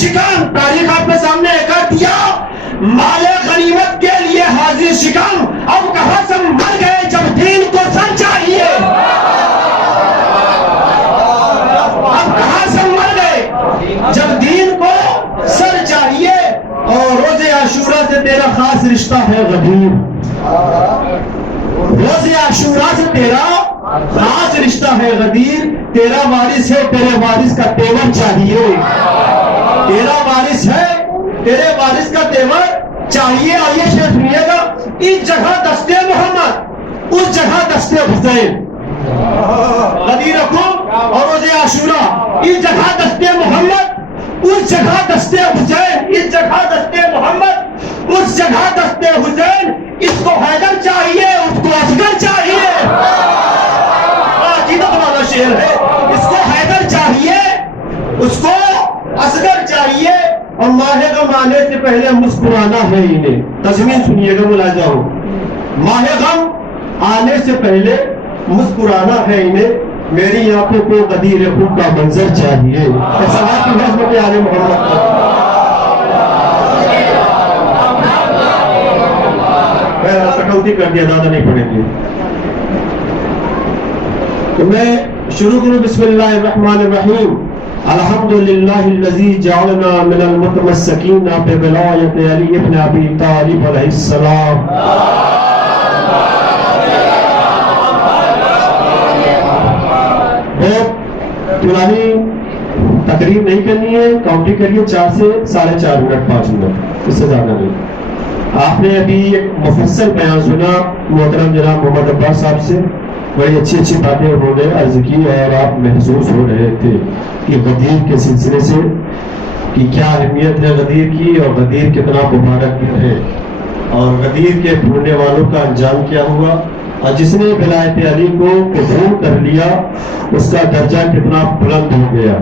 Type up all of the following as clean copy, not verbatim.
شکن. تاریخ آپ کے سامنے کر دیا, مال غنیمت کے لیے حاضر شکن. اب کہاں سے مر گئے جب دین کو سر چاہیے؟ اب کہاں سے مر گئے جب دین کو سر چاہیے؟ اور روز عاشورہ سے تیرا خاص رشتہ ہے غدیر. روز عاشورہ سے تیرا خاص رشتہ ہے غدیر. تیرا وارث ہے, تیرے وارث کا تیور چاہیے. تیرا وارث ہے, تیرے وارث کا تیور چاہیے. آئیے شیخ سنیے گا. اس جگہ دستے محمد, اس جگہ دستے حسین. غدیرکم اور روز عاشورہ, اس جگہ دستے محمد, اس جگہ دستے حسین. اس جگہ دستے محمد, اس جگہ دستے حسین. اس کو حیدر چاہیے, اس کو اصغر چاہیے. عقیدت والا شعر ہے. اس کو حیدر چاہیے, اس کو اصغر چاہیے. اور ماہ غم آنے سے پہلے مسکرانا ہے انہیں. تضمین سنیے گا ملاحظہ ہو. ماہ غم آنے سے پہلے مسکرانا ہے انہیں. میری آنکھوں کو غدیر خود کا منظر چاہیے. صلاۃ کی حضرت آل محمد. کٹوتی کر دیا, زیادہ نہیں پڑھیں گے. تو میں شروع کروں. بسم اللہ الرحمن الرحیم. الحمدللہ الذی جعلنا من المتمسکین بولایت علی ابن ابی طالب علیہ السلام. پرانی تقریر نہیں کرنی ہے, کاؤنٹنگ کریے 4 سے 4.5 منٹ 5 منٹ, اس سے زیادہ نہیں. آپ نے ابھی ایک مفصل بیان سنا محترم جناب محمد عباس صاحب سے. بڑی اچھی اچھی باتیں انہوں نے عرض کی, اور آپ محسوس ہو رہے تھے کہ غدیر کے سلسلے سے کہ کیا اہمیت ہے غدیر کی, اور غدیر کتنا مبارک ہے, اور غدیر کے بھولنے والوں کا انجام کیا ہوا. اور جس نے ولایت علی کو قبول کر لیا اس کا درجہ کتنا بلند ہو گیا,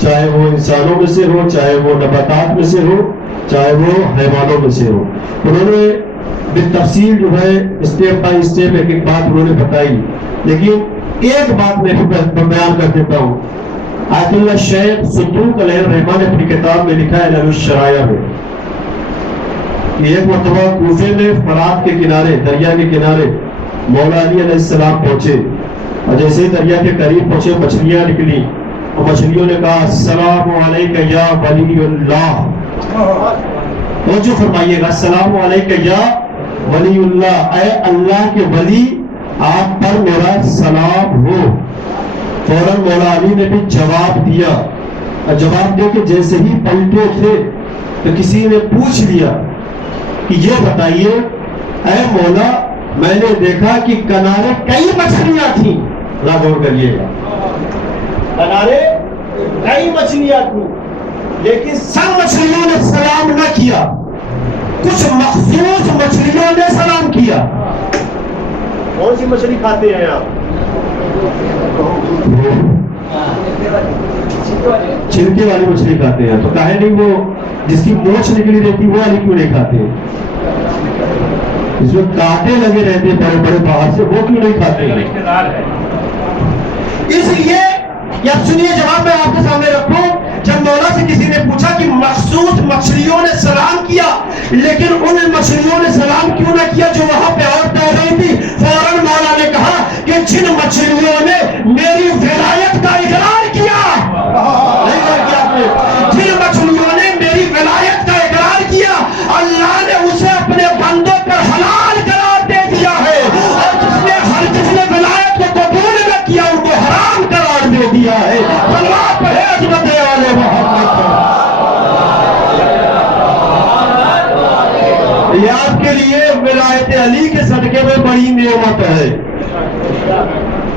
چاہے وہ انسانوں میں سے ہو, چاہے وہ نباتات میں سے ہو, چاہے وہ حیوانوں میں سے ہو. انہوں نے بالتفصیل جو ہے اسٹیپ بائی اسٹیپ ایک ایک بات انہوں نے بتائی. لیکن ایک بات میں بیان کر دیتا ہوں. آیت اللہ شیخ صدوق علیہ الرحمٰن نے اپنی کتاب میں لکھا ہے نور الشرائع میں کہ ایک مرتبہ کوفے میں فرات کے کنارے, دریا کے کنارے مولا علی علیہ السلام پہنچے, اور جیسے ہی دریا کے قریب پہنچے مچھلیاں نکلی, اور مچھلیوں نے کہا السلام علیکہ یا ولی اللہ. توجہ فرمائیے گا, السلام علیکہ یا ولی اللہ, اے اللہ کے ولی آپ پر میرا سلام ہو. فوراً مولا علی نے بھی جواب دیا, اور جواب دے کے جیسے ہی پلٹے تھے تو کسی نے پوچھ لیا کہ یہ بتائیے اے مولا, میں نے دیکھا کہ کنارے کئی مچھلیاں تھیں. غور کریے گا, کنارے کئی مچھلیاں تھیں, لیکن سب مچھلیوں نے سلام نہ کیا, کچھ مخصوص مچھلیوں نے سلام کیا. کون سی مچھلی کھاتے ہیں آپ؟ چھلکے والی مچھلی کھاتے ہیں. تو کہے نہیں وہ جس کی مونچھ نکلی رہتی وہ والی کیوں نہیں کھاتے ہیں؟ اس میں کانٹے لگے رہتے ہیں بڑے بڑے باہر سے, وہ کیوں نہیں کھاتے ہیں؟ اس لیے یا سنیے جواب میں آپ کے سامنے رکھوں. جب مولا سے کسی نے پوچھا کہ مخصوص مچھلیوں نے سلام کیا, لیکن ان مچھلیوں نے سلام کیوں نہ کیا جو وہاں پہ اور تیر رہی تھی, فوراً مولا نے کہا کہ جن مچھلیوں نے میری ولایت کا اقرار کیا, جن مچھلیوں نے میری ولایت کا اقرار کیا, اللہ نے اسے اپنے بندوں پر حلال قرار دے دیا ہے, اور جس نے ولایت کو قبول نہ کیا ان کو حرام قرار دے دیا ہے. اللہ پڑھے عظمت والے محمد. یہ آپ کے لیے ولایت علی کے صدقے میں بڑی نعمت ہے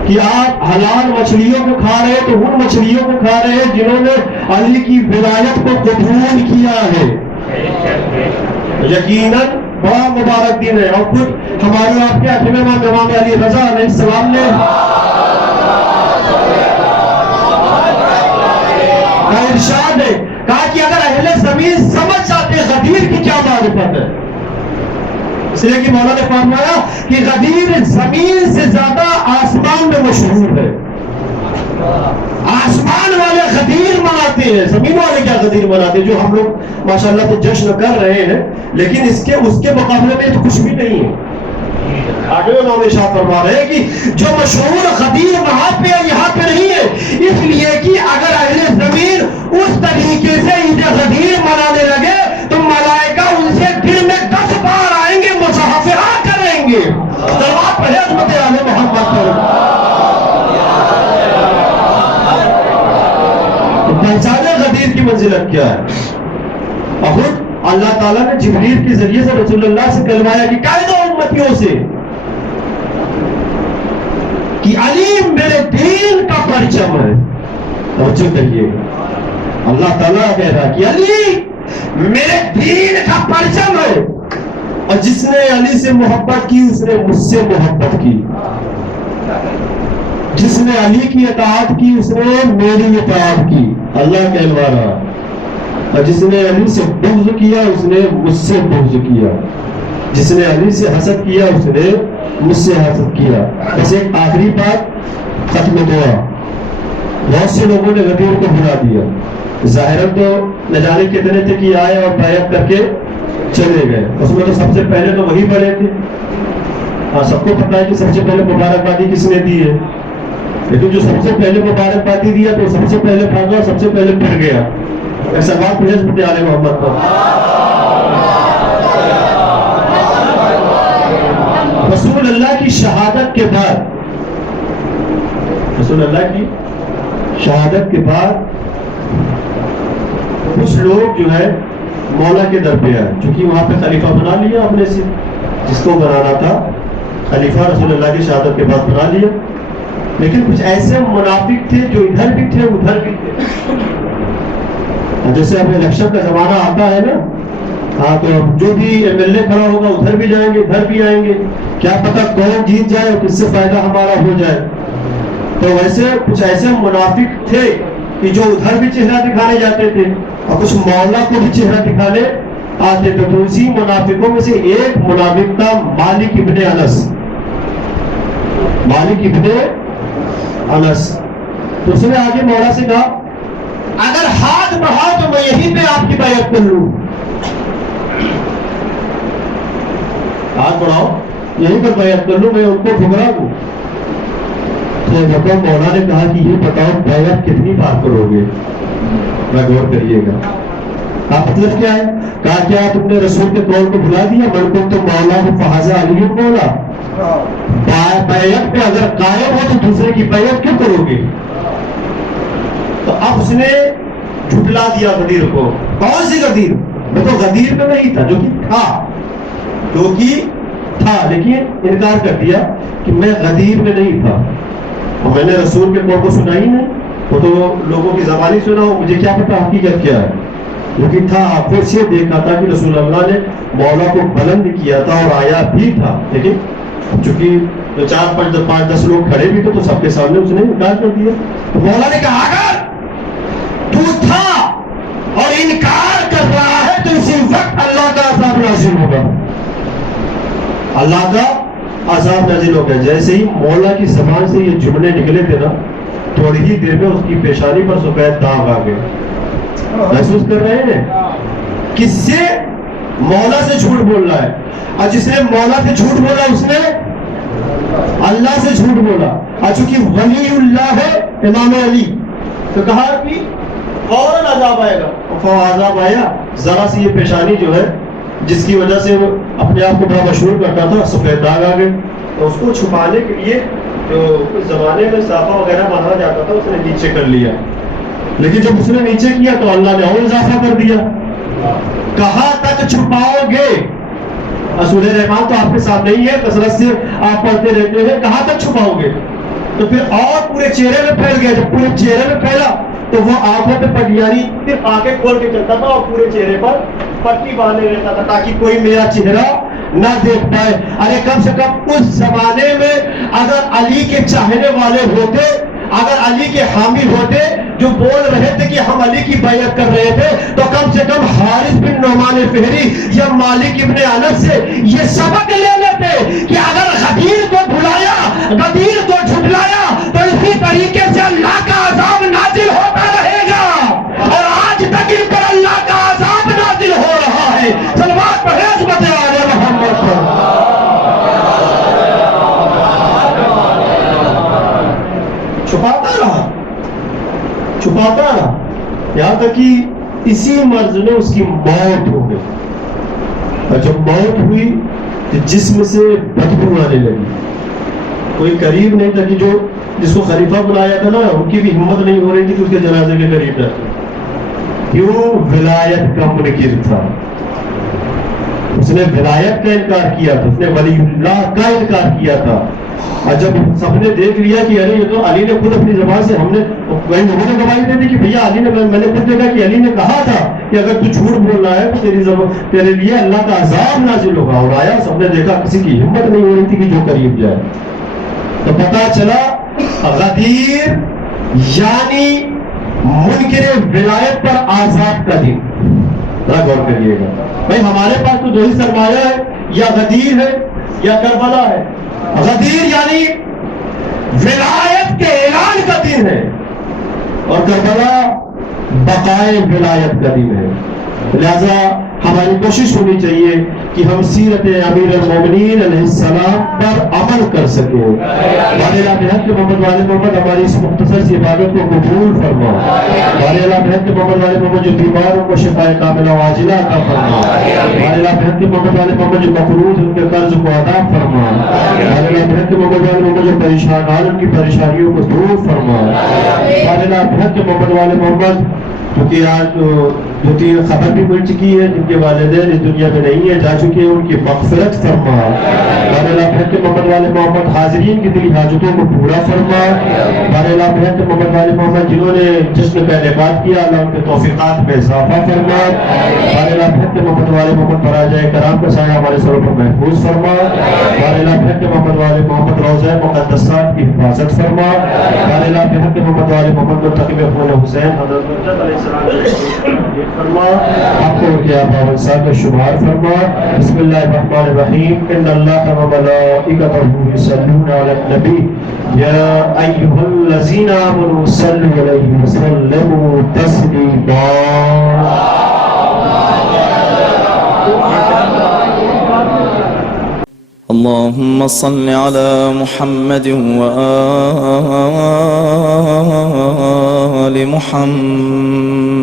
کہ آپ حلال مچھلیوں کو کھا رہے ہیں, تو ان مچھلیوں کو کھا رہے ہیں جنہوں نے علی کی ولایت کو قبول کیا ہے. یقیناً بڑا مبارک دن ہے. اور خود ہمارے آپ کے حاکم امام علی رضا علیہ السلام نے ارشاد ہے کہا کہ اگر اہل زمین سمجھ جاتے غدیر کی کیا معرفت ہے, اس لیے کہ مولا نے فرمایا کہ غدیر زمین سے زیادہ آسمان میں مشہور ہے. آسمان والے غدیر مناتے ہیں، زمین والے کیا غدیر مناتے ہیں؟ جو ہم لوگ ماشاءاللہ تو جشن کر رہے ہیں، لیکن اس کے مقابلے میں تو کچھ بھی نہیں ہے۔ آگے انہوں نے شاہ فرما رہے ہیں کہ جو مشہور غدیر وہاں پہ یہاں پہ نہیں ہے، اس لیے کہ اگر اہل زمین اس طریقے سے عید غدیر منانے لگے تو ملائکہ ان سے دن میں 10 بار آئیں گے، مصافحہ کریں گے۔ صلوات پڑھے عظمت آل محمد پر۔ پہچانے غدیر کی منزلت کیا ہے؟ اور خود اللہ تعالیٰ نے جبریل کے ذریعے سے رسول اللہ سے کلمایا کہ قائد امتیوں سے کہ علی میرے دین کا پرچم ہے۔ توجہ کریے، اللہ تعالیٰ کہہ رہا کہ علی میرے دین کا پرچم ہے، اور جس نے علی سے محبت کی اس نے مجھ سے محبت کی، جس نے علی کی اطاعت کی اس نے میری اطاعت کی، اللہ کہلوا رہا، اور جس نے علی سے بغض کیا اس نے مجھ سے بغض کیا، جس نے علی سے حسد کیا اس نے مجھ سے حسد کیا۔ بس ایک آخری بات، ختم دعا۔ بہت سے لوگوں نے غدیر کو بھلا دیا، ظاہراً تو نہ جانے کتنے تھے کہ آئے اور بیعت کر کے چلے گئے، اس میں تو سب سے پہلے تو وہی بڑے تھے۔ ہاں سب کو پتا ہے کہ سب سے پہلے مبارکبادی کس نے دی ہے، لیکن جو سب سے پہلے مبارکبادی دیا تو سب سے پہلے بھاگا، سب سے پہلے پھر گیا۔ ایسا بات مجھے حضرت آل محمد پر۔ رسول اللہ کی شہادت کے بعد، رسول اللہ کی شہادت کے بعد کچھ لوگ جو ہے مولا کے در پہ آئے، چونکہ وہاں پہ خلیفہ بنا لیا اپنے سے، جس کو بنانا تھا خلیفہ رسول اللہ کی شہادت کے بعد بنا لیا، لیکن کچھ ایسے منافق تھے جو ادھر بھی تھے ادھر بھی تھے۔ جیسے اب الیکشن کا زمانہ آتا ہے نا، ہاں تو جو بھی ایم ایل اے کھڑا ہوگا ادھر بھی جائیں گے ادھر بھی آئیں گے، کیا پتا کون جیت جائے اور کس سے فائدہ ہمارا ہو جائے۔ تو ویسے کچھ ایسے منافق تھے کہ جو ادھر بھی چہرہ دکھانے جاتے تھے اور کچھ مولا کو بھی چہرہ دکھانے آتے تھے۔ تو اسی منافقوں میں سے ایک منافق تھا مالک ابن انس، مالک ابن انس۔ تو اس نے آگے مولا سے کہا اگر ہاتھ بڑھاؤ تو میں یہیں پہ آپ کی بیعت کر لوں، ہاتھ بڑھاؤ یہیں پر بیعت کر لوں، میں ان کو ٹھکرا دوں۔ تو مولا نے کہا کہ یہ بتاؤ بیعت کتنی بار کرو گے؟ میں غور کریے گا، آپ مطلب کیا ہے؟ کہا کیا تم نے رسول کے قول کو بھلا دیا؟ من کو تو مولا کو فہذا علی مولا، بیعت پہ اگر قائم ہو تو دوسرے کی بیعت کیوں کرو گے؟ تو اب اس نے جھٹلا دیا غدیر کو۔ کون سی غدیر؟ وہ تو غدیر میں نہیں تھا، جو کہ تھا لیکن انکار کر دیا کہ میں غدیر میں نہیں تھا، اور میں نے رسول کے قول کو سنا ہی نہیں، وہ تو لوگوں کی زبانی سنا ہو، مجھے کیا پتا حقیقت کیا ہے، لیکن تھا آنکھوں سے دیکھا تھا کہ رسول اللہ نے مولا کو بلند کیا تھا اور آیا بھی تھا، لیکن چونکہ تو 4-5-10 لوگ کھڑے بھی تھے تو سب کے سامنے اس نے انکار کر دیا۔ تو مولا نے کہا اگر تو تھا اور انکار کر رہا ہے تو اسی وقت اللہ کا عذاب نازل ہوگا، اللہ کا عذاب نازل ہوگا۔ جیسے ہی مولا کی زبان سے یہ جملے نکلے تھے نا، تھوڑی ہی دیر میں اس کی پیشانی پر سفید داغ آ گئے۔ محسوس کر رہے ہیں کس سے؟ مولا سے جھوٹ بول رہا ہے، اور جس نے مولا سے جھوٹ بولا اس نے اللہ سے جھوٹ بولا۔ اور چونکہ ولی اللہ ہے امام علی، تو کہا کہ فوراً عذاب آئے گا، عذاب آیا۔ ذرا سی یہ پیشانی جو ہے جس کی وجہ سے وہ اپنے آپ کو بڑا مشہور کرتا تھا، سفید داغ آ گئے، تو اس کو چھپانے کے لیے جو اس زمانے میں صافہ وغیرہ باندھا جاتا تھا اس نے نیچے کر لیا، لیکن جب اس نے نیچے کیا تو اللہ نے اور اضافہ کر دیا۔ کہاں تک چھپاؤ گے؟ سورہ رحمان تو آپ کے سامنے ہی ہے، کثرت سے آپ پڑھتے رہتے ہیں، کہاں تک چھپاؤ گے؟ تو پھر اور پورے چہرے میں پھیل گیا۔ جب پورے چہرے میں پھیلا تو وہ آنکھوں پہ پٹیانی پھر آنکھیں کھول کے چلتا تھا اور پورے چہرے پر پٹی باندھے رہتا تھا تاکہ کوئی میرا چہرہ نہ دیکھ پائے۔ ارے کم سے کم اس زمانے میں اگر علی کے چاہنے والے ہوتے، اگر علی کے حامی ہوتے جو بول رہے تھے کہ ہم علی کی بیعت کر رہے تھے، تو کم سے کم حارث بن نعمان فہری یا مالک ابن انس سے یہ سبق لے لیتے کہ اگر غدیر کو بھلایا، غدیر کو جھٹلایا تو اسی طریقے سے اللہ کا عذاب نہ حالانکہ اسی مرض میں اس کی موت ہو گئی، اور جب موت ہوئی تو جسم سے بدبو آنے لگی. کوئی قریب نہیں تھا کہ جو جس کو خلیفہ بنایا تھا نا، ان کی بھی ہمت نہیں ہو رہی تھی کہ اس کے جنازے کے قریب جاتے. کیوں؟ ولایت کا منکر تھا. اس نے ولایت کا انکار کیا تھا، اس نے ولی اللہ کا انکار کیا تھا. اور جب سب نے دیکھ لیا کہ علی، یہ تو علی نے خود اپنی زبان سے، ہم نے گواہی دے دی کہ بھیا علی نے، میں نے خود دیکھا کہ علی نے کہا تھا کہ اگر تو جھوٹ بول رہا ہے تو تیرے لیے اللہ کا عذاب نازل ہوگا. اور آیا، سب نے دیکھا، کسی کی ہمت نہیں ہو رہی تھی کہ جو قریب جائے. تو پتا چلا غدیر یعنی منکر ولایت پر عذاب کا دن. ذرا غور کریے گا بھائی، ہمارے پاس تو دو ہی سرمایہ ہے، یا غدیر ہے یا کربلا ہے. غدیر یعنی ولایت کے اعلان کا دن ہے، اور کربلا بقائے ولایت کا دن ہے. لہذا ہماری کوشش ہونی چاہیے کہ ہم سیرت امیر المومنین علیہ السلام پر عمل کر سکیں. بارے اللہ بحق محمد والے محمد ہماری اس مختصر سی عبادت کو قبول فرما. بارے اللہ بحق محمد والے محمد جو بیماروں کو شفاء کاملہ و عاجلہ عطا فرما. بارے اللہ بحق محمد والے محمد جو مقروض ان کے قرض کو ادا فرما. بارے اللہ بحق محمد والے محمد جو پریشان حال ان کی پریشانیوں کو دور فرما. بارے اللہ بحق محمد والے محمد کیونکہ آج جو تین خبر بھی مل چکی ہے، جن کے والدین اس دنیا میں نہیں ہے، جا چکے ہیں، ان کی مغفرت فرما. بارے اللہ بحق محمد والے محمد حاضرین کی دلی حاجتوں کو پورا فرما. بارے اللہ بحق محمد والے محمد جنہوں نے جشن کا انعقاد کیا، اللہ ان کے توفیقات میں اضافہ فرما. بارے اللہ بحق محمد والے محمد براجۂ کرام کا سایہ ہمارے سروں پر محفوظ فرما. بارے اللہ بحق محمد والے محمد روضہ مقدسات کی حفاظت فرما. بارے اللہ بحق محمد والے محمد منتخب خون حسین حضرت علیہ السلام فرما. آپ کو کیا باوسات کا شمار فرما. بسم اللہ الرحمن الرحیم. ان اللہ و ملائکتہ یصلون علی النبی یا ایھا الذین آمنوا صلوا علیہ وسلموا تسلیما. اللهم صل على محمد وآل محمد